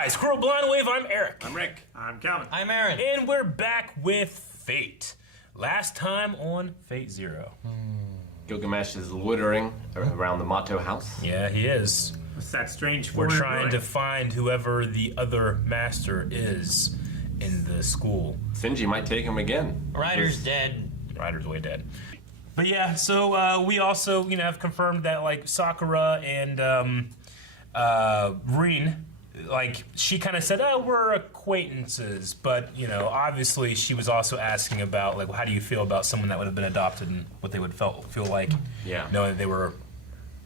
guys, Squirrel Blind Wave, I'm Eric. I'm Rick. I'm Calvin. I'm Aaron. And we're back with Fate. Last time on Fate Zero. Gilgamesh is loitering around the Mato house. Yeah, he is. What's that strange We're foreign trying boy? to find whoever the other master is in the school. Sinji might take him again. Ryder's dead. Ryder's way dead. But yeah, so we also, have confirmed that like Sakura and Reen, like she kind of said, "Oh, we're acquaintances," but obviously she was also asking about like, how do you feel about someone that would have been adopted and what they would feel like, knowing that they were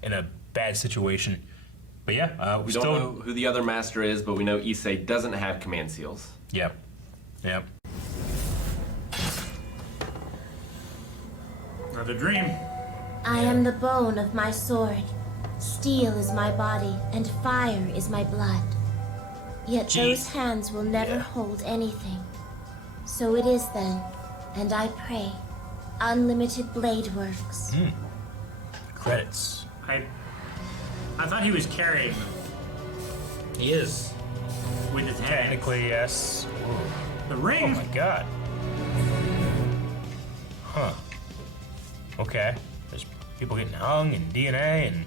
in a bad situation. But yeah, we don't know who the other master is, but we know Issei doesn't have command seals. Yep. Another dream. I am the bone of my sword. Steel is my body, and fire is my blood. Yet those hands will never hold anything. So it is then, and I pray. Unlimited blade works. Credits. I thought he was carrying them He is. with his hands. Technically, yes. The Oh ring. my god. Huh. Okay. There's people getting hung and DNA and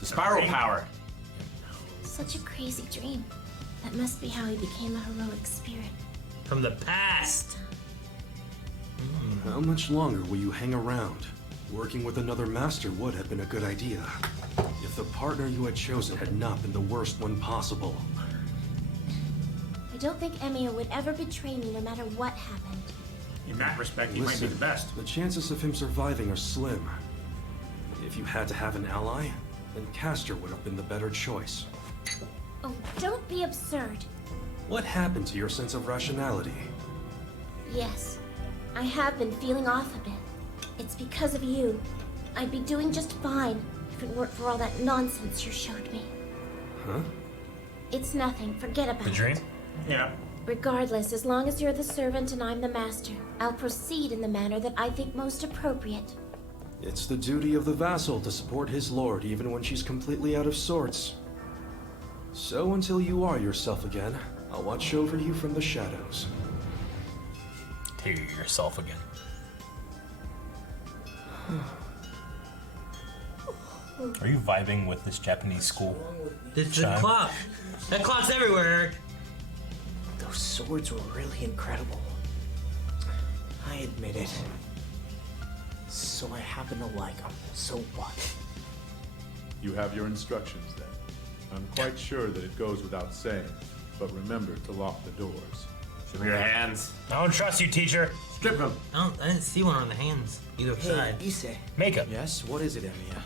The spiral power. Such a crazy dream. That must be how he became a heroic spirit. From the past. How much longer will you hang around? Working with another master would have been a good idea. If the partner you had chosen had not been the worst one possible. I don't think Emiya would ever betray me no matter what happened. In that respect, he might be the best. The chances of him surviving are slim. If you had to have an ally, then Castor would have been the better choice. Oh, don't be absurd. What happened to your sense of rationality? Yes, I have been feeling off a bit. It's because of you. I'd be doing just fine if it weren't for all that nonsense you showed me. Huh? It's nothing. Forget about the dream. it. Yeah. Regardless, as long as you're the servant and I'm the master, I'll proceed in the manner that I think most appropriate. It's the duty of the vassal to support his lord even when she's completely out of sorts. So until you are yourself again, I'll watch over you from the shadows. Till you're yourself again. Are you vibing with this Japanese school? It's the clock. That clock's everywhere, Eric. Those swords were really incredible. I admit it. So I happen to like them. So what? You have your instructions then. I'm quite sure that it goes without saying, but remember to lock the doors. Show me your hands. I don't trust you, teacher. Strip them. I didn't see one on the hands either side. Issei. Makeup. Yes, what is it, Emiya?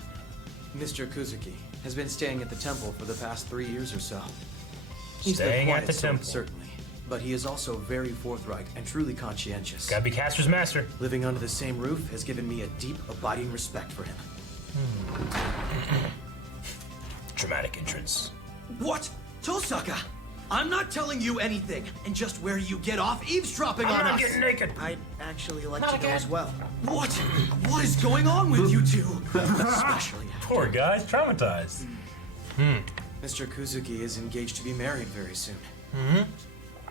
Mr. Kuzuki has been staying at the temple for the past 3 years or so. He's Staying at quiet the sort, temple. certainly, but he is also very forthright and truly conscientious. Gotta be Castor's master. Living under the same roof has given me a deep, abiding respect for him. Dramatic entrance. What? Tosaka! I'm not telling you anything, and just where you get off eavesdropping on us! Getting naked. I'd actually like to know as well. What? What is going on with you two? Especially after... Poor guy's traumatized. Mr. Kuzuki is engaged to be married very soon. It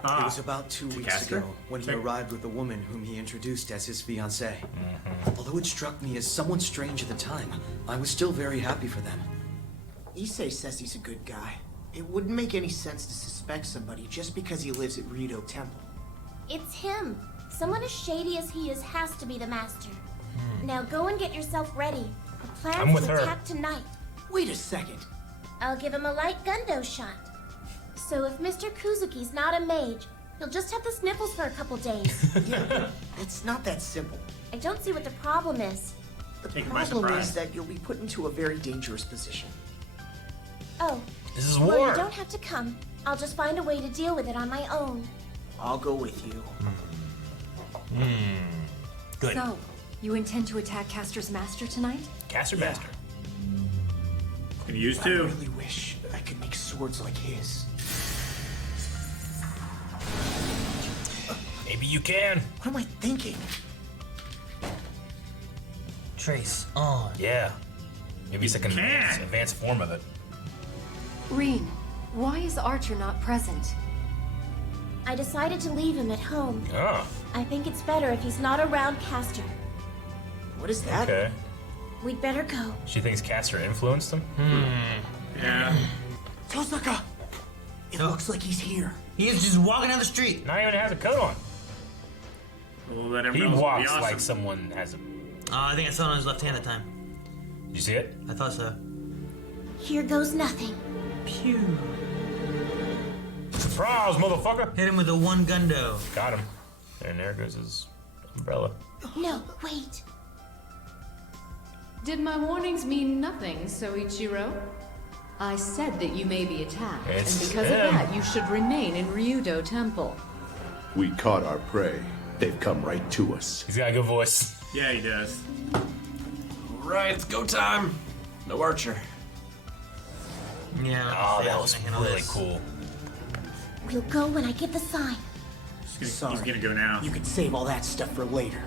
was about 2 weeks Castor? ago when he arrived with a woman whom he introduced as his fiancée. Although it struck me as somewhat strange at the time, I was still very happy for them. Issei says he's a good guy. It wouldn't make any sense to suspect somebody just because he lives at Rito Temple. It's him. Someone as shady as he is has to be the master. Now go and get yourself ready. The I'm plan with to her. attack tonight. Wait a second. I'll give him a light gundo shot. So if Mr. Kuzuki's not a mage, he'll just have the sniffles for a couple days. Yeah, it's not that simple. I don't see what the problem is. The Taken by problem surprise. is that you'll be put into a very dangerous position. Oh, This is well, war. you don't have to come. I'll just find a way to deal with it on my own. I'll go with you. Good. So, you intend to attack Castor's master tonight? Castor Yeah. master. Can use I two. really wish I could make swords like his. Maybe you can. What am I thinking? Trace on. Yeah. Maybe it's like an can. advanced form of it. Reen, Why is Archer not present? I decided to leave him at home. Oh, I think it's better if he's not around Castor. What is that? okay. We'd better go. She thinks Castor influenced him? Yeah. Tosaka! It looks like he's here. He is just walking down the street. Not even has a coat on. Well, let He everyone else be walks awesome. like someone has a... I think I saw it on his left hand that time. Did you see it? I thought so. Here goes nothing. Pew. Surprise, motherfucker! Hit him with the one gundo. Got him. And there goes his umbrella. No, wait. Did my warnings mean nothing, Soichiro? I said that you may be attacked, It's and because him. of that, you should remain in Ryudo Temple. We caught our prey. They've come right to us. He's got a good voice. Yeah, he does. Right, it's go time. No Archer. Yeah. Oh, see, I that was gonna handle really this. cool. We'll go when I give the sign. He's Sorry. gonna go now. You can save all that stuff for later.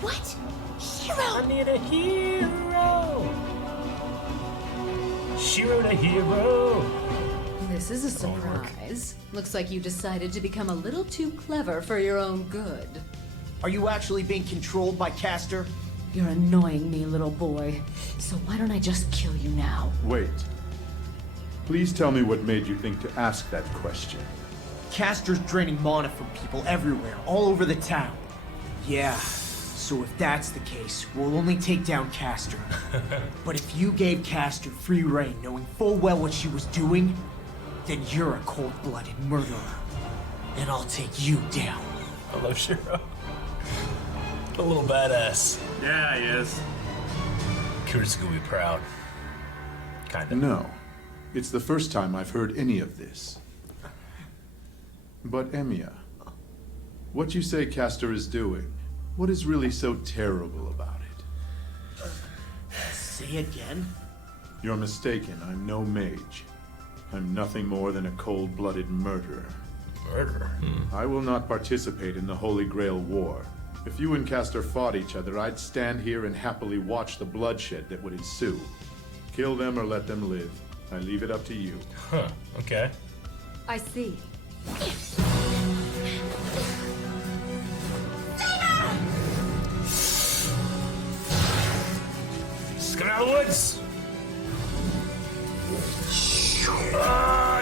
What? Shiro! need a hero! Shiro the hero! This is a surprise. Looks like you decided to become a little too clever for your own good. Are you actually being controlled by Castor? You're annoying me, little boy. So why don't I just kill you now? Wait. Please tell me what made you think to ask that question. Castor's draining mana from people everywhere, all over the town. Yeah, so if that's the case, we'll only take down Castor. But if you gave Castor free rein, knowing full well what she was doing, then you're a cold-blooded murderer. And I'll take you down. I love Shiro. A little badass. Yeah, he is. Kurisuke will be proud. Kinda. No. It's the first time I've heard any of this. But Emiya, what you say Castor is doing, what is really so terrible about it? Say again? You're mistaken. I'm no mage. I'm nothing more than a cold-blooded murderer. Murderer? I will not participate in the Holy Grail War. If you and Castor fought each other, I'd stand here and happily watch the bloodshed that would ensue. Kill them or let them live. I leave it up to you. Huh, okay. I see. Just coming out of the woods!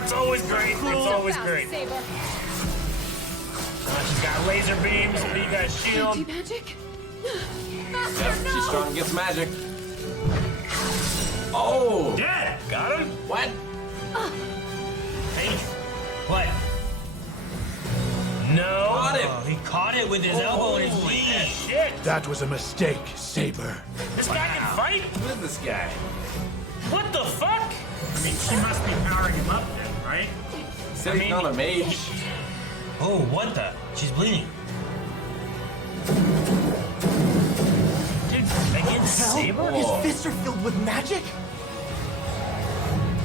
It's always great. It's always great. She's got laser beams, and you got a shield. Magic? Yep, she's strong against magic. Oh! Dead! Got him? What? Hey. What? No. Caught it. Oh, he caught it with his elbow and his knee. Shit. That was a mistake, Saber. This guy can fight? Who is this guy? What the fuck? I mean, she must be powering him up then, right? Said he's not a mage. Oh, what the? She's bleeding. Dude, against Saber? His fists are filled with magic?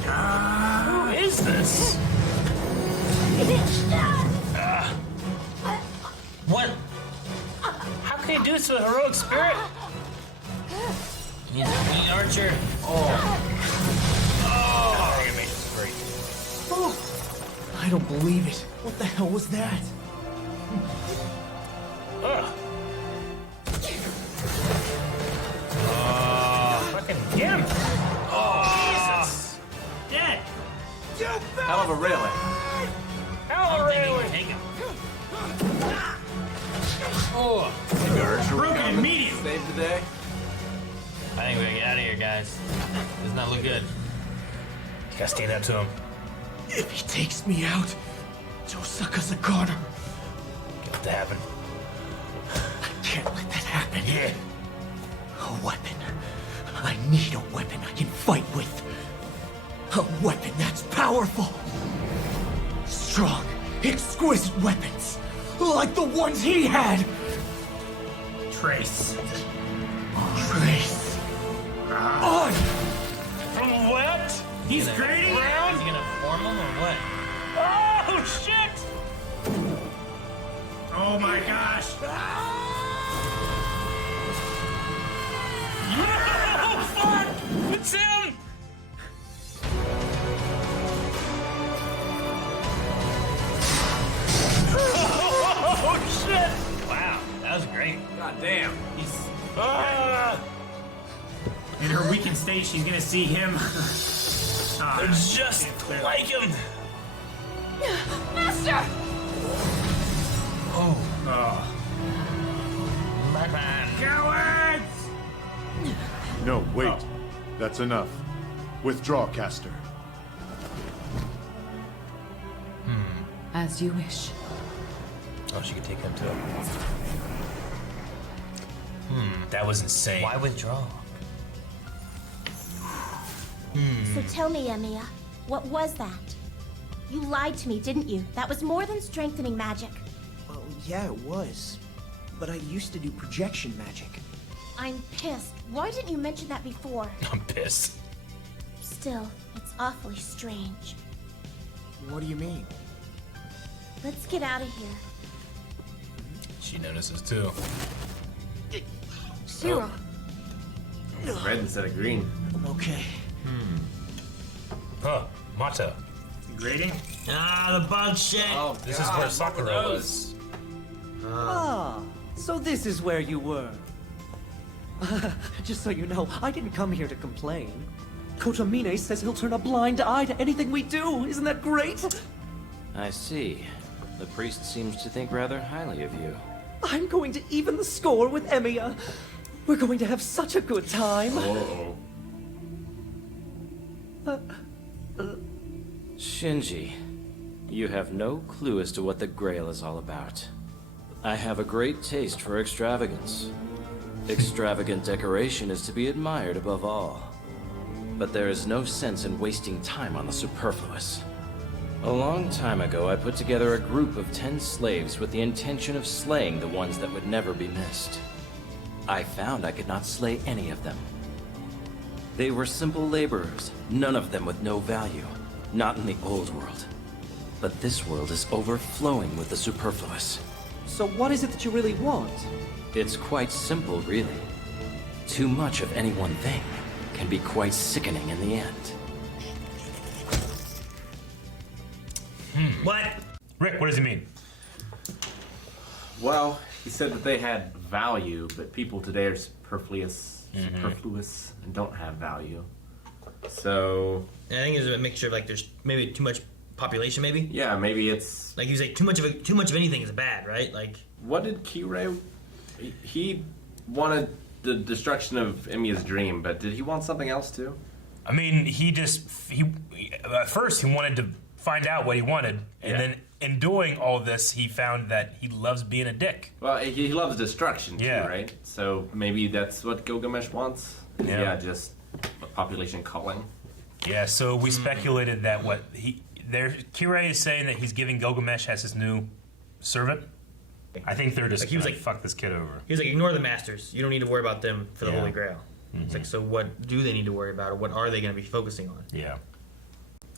Who is this? What? How can he do this with a heroic spirit? He's a mean archer. Oh, animation's great. Oh, I don't believe it. What the hell was that? Fucking get him. Oh, Jesus. Dead! Hell of a railing. Hell, I think he really? can take him. Oh. Maybe Archer Broken will come and immediately. save the day. I think we gotta get out of here, guys. Does not look good. You gotta stand up to him. If he takes me out, Tosaka's a goner. Get it to happen. I can't let that happen. Yeah. A weapon. I need a weapon I can fight with. A weapon that's powerful. Strong, exquisite weapons. Like the ones he had. Trace. Trace. On! From what? He's grading Is around? he gonna form him or what? Oh, shit! Oh my gosh! Oh, fuck! It's him! God damn. He's In her weakened state, she's gonna see him. they're just like him. Master! Oh, Oh. my man. Cowards! No, wait. That's enough. Withdraw, caster. As you wish. Oh, she could take him too. That was insane. Why withdraw? So tell me, Emiya, what was that? You lied to me, didn't you? That was more than strengthening magic. Oh, yeah, it was. But I used to do projection magic. I'm pissed. Why didn't you mention that before? I'm pissed. Still, it's awfully strange. What do you mean? Let's get out of here. She notices too. Shiro, Red instead of green. I'm okay. Huh, Mata. Grading? Ah, the bug shit. Oh, This is where Sakura was. Ah, so this is where you were. Just so you know, I didn't come here to complain. Kotomine says he'll turn a blind eye to anything we do. Isn't that great? I see. The priest seems to think rather highly of you. I'm going to even the score with Emiya. We're going to have such a good time. Uh-oh. Shinji, you have no clue as to what the Grail is all about. I have a great taste for extravagance. Extravagant decoration is to be admired above all. But there is no sense in wasting time on the superfluous. A long time ago, I put together a group of 10 slaves with the intention of slaying the ones that would never be missed. I found I could not slay any of them. They were simple laborers, none of them with no value. Not in the old world. But this world is overflowing with the superfluous. So what is it that you really want? It's quite simple, really. Too much of any one thing can be quite sickening in the end. What? Rick, what does he mean? Well, he said that they had value, but people today are superfluous and don't have value. So I think there's a mixture of like there's maybe too much population, maybe. yeah, maybe it's Like you say, too much of anything is bad, right? Like what did Kirei? He wanted the destruction of Emiya's dream, but did he want something else too? I mean, he at first he wanted to find out what he wanted, and then in doing all this, he found that he loves being a dick. Well, he loves destruction too, Yeah. right? So maybe that's what Gilgamesh wants. Yeah. Just a population culling. Yeah, so we speculated that Kirei is saying that he's giving Gilgamesh as his new servant. I think they're just Like he was gonna like- fuck this kid over. he was like, ignore the masters. You don't need to worry about them for the Yeah. Holy Grail. It's like, so what do they need to worry about, or what are they going to be focusing on? Yeah.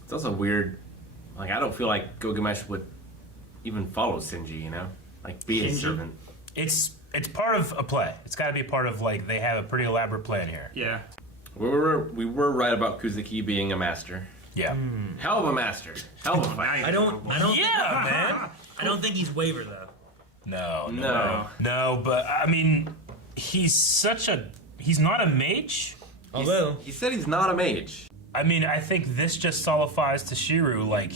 It's also weird. Like I don't feel like Gilgamesh would even follow Shinji, you know? Like be his Shinji? servant. It's part of a play. It's got to be part of like they have a pretty elaborate plan here. Yeah. We were right about Kuzuki being a master. Yeah. Hell of a master. Hell of a fighter. I don't. Yeah, man. I don't think he's waver though. No, but I mean, he's not a mage. Although He said he's not a mage. I mean, I think this just solidifies to Shiru like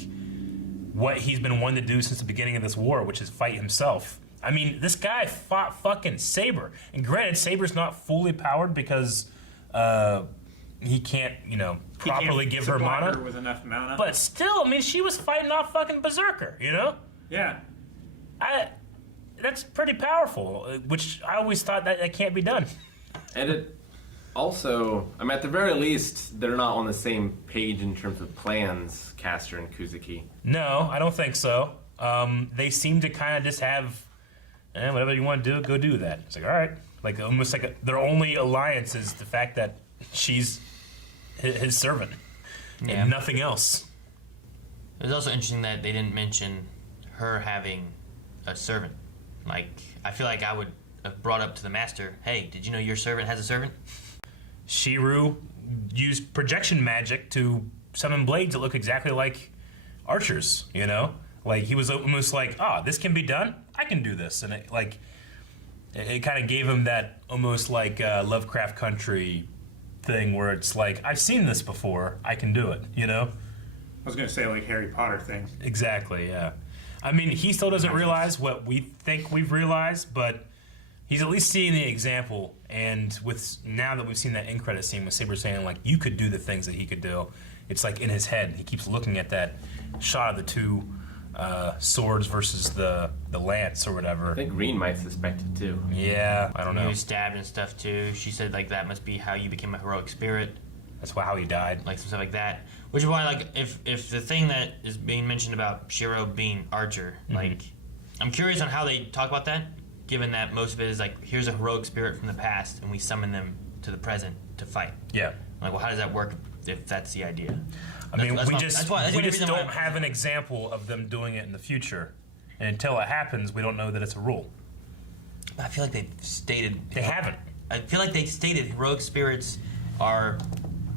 what he's been wanting to do since the beginning of this war, which is fight himself. I mean, this guy fought fucking Saber, and granted, Saber's not fully powered because he can't, properly give her supply mana. her with enough mana. But still, I mean, she was fighting off fucking Berserker, you know? yeah. That's pretty powerful, which I always thought that can't be done. And it also, I mean, at the very least, they're not on the same page in terms of plans, Caster and Kuzuki. No, I don't think so. They seem to kind of just have, whatever you want to do, go do that. It's like, all right. Like, almost like their only alliance is the fact that she's his servant and nothing else. It was also interesting that they didn't mention her having a servant. Like, I feel like I would have brought up to the master, hey, did you know your servant has a servant? Shiru used projection magic to summon blades that look exactly like archers, you know? Like, he was almost like, this can be done? I can do this. And It kind of gave him that almost like Lovecraft Country thing where it's like, I've seen this before, I can do it, you know? I was gonna say like Harry Potter things. Exactly, yeah. I mean, he still doesn't realize what we think we've realized, but he's at least seeing the example. And with now that we've seen that end credit scene with Saber saying like, you could do the things that he could do, it's like in his head. He keeps looking at that shot of the two swords versus the lance or whatever. I think Green might suspect it too. Yeah, I don't know. He was stabbed and stuff too. She said like that must be how you became a heroic spirit. That's how he died. Like some stuff like that. Which is why like if the thing that is being mentioned about Shiro being Archer, like I'm curious on how they talk about that, given that most of it is like here's a heroic spirit from the past and we summon them to the present to fight. Yeah. Like, well, how does that work if that's the idea? I mean, we just don't have an example of them doing it in the future. And until it happens, we don't know that it's a rule. I feel like they've stated... They haven't. I feel like they stated heroic spirits are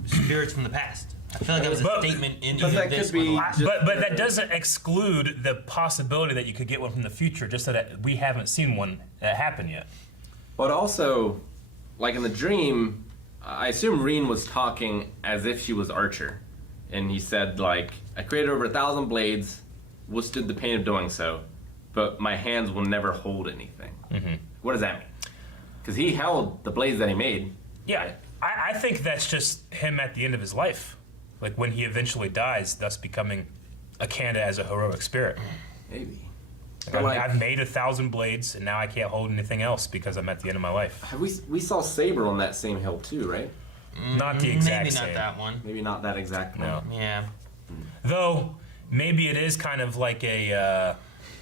spirits from the past. I feel like that was a statement in either this or the last. But that doesn't exclude the possibility that you could get one from the future, just that we haven't seen one that happen yet. But also, like in the dream, I assume Reen was talking as if she was Archer. And he said, like, I created over 1,000 blades, withstood the pain of doing so, but my hands will never hold anything. What does that mean? Because he held the blades that he made. Yeah, I think that's just him at the end of his life. Like when he eventually dies, thus becoming a candidate as a heroic spirit. Maybe. Like, I've made 1,000 blades, and now I can't hold anything else because I'm at the end of my life. We saw Saber on that same hill too, right? Not the exact maybe same. not that one. Maybe not that exact one. No. Yeah. Though, maybe it is kind of like a,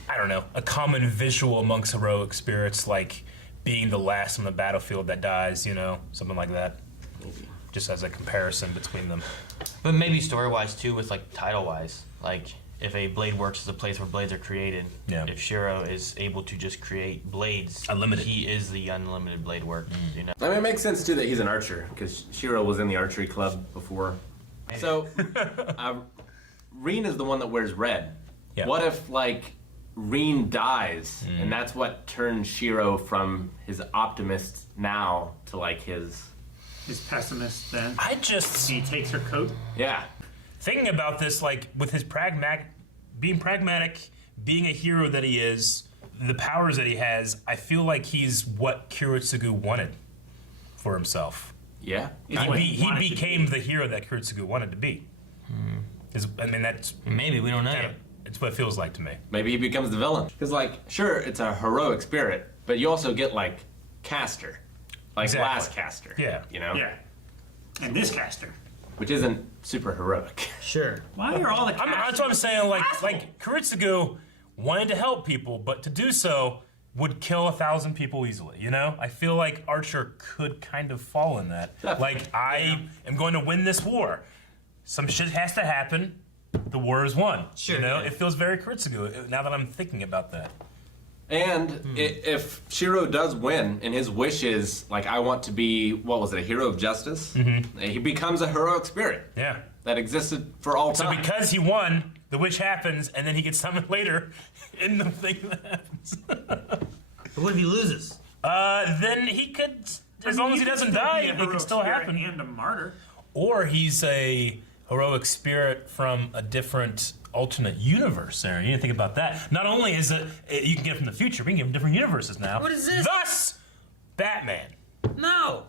I don't know, a common visual amongst heroic spirits, like being the last on the battlefield that dies, you know, something like that. Maybe. Just as a comparison between them. But maybe story-wise too, with like title-wise, like if a blade works is a place where blades are created. Yeah. If Shiro is able to just create blades, unlimited, he is the unlimited blade work. You know. I mean, it makes sense too that he's an archer because Shiro was in the archery club before. So, Reen is the one that wears red. Yeah. What if like Reen dies and that's what turns Shiro from his optimist now to like his pessimist then? He takes her coat? Yeah. Thinking about this, like with his being pragmatic, being a hero that he is, the powers that he has, I feel like he's what Kuretsugu wanted for himself. Yeah. He became the hero that Kuretsugu wanted to be. I mean, that's maybe we don't know. It's what it feels like to me. Maybe he becomes the villain. Because like, sure, it's a heroic spirit, but you also get like Caster, like Exactly. Last Caster. Yeah. You know. Yeah. And this caster. Which isn't super heroic. Sure. Why are all the That's what I'm saying. Like Kuretsugu wanted to help people, but to do so would kill 1,000 people easily. You know, I feel like Archer could kind of fall in that. Like I am going to win this war. Some shit has to happen. The war is won. Sure. You know, it feels very Kuretsugu now that I'm thinking about that. And if Shiro does win, and his wish is, like, I want to be, what was it, a hero of justice? He becomes a heroic spirit. Yeah. That existed for all time. So because he won, the wish happens, and then he gets summoned later in the thing that happens. But what if he loses? Then he could, as long as he doesn't die, it can still happen. And a martyr. Or he's a heroic spirit from a different alternate universe, Aaron. You didn't think about that. Not only is it you can get it from the future, we can get it from different universes now. What is this? Thus, Batman. No.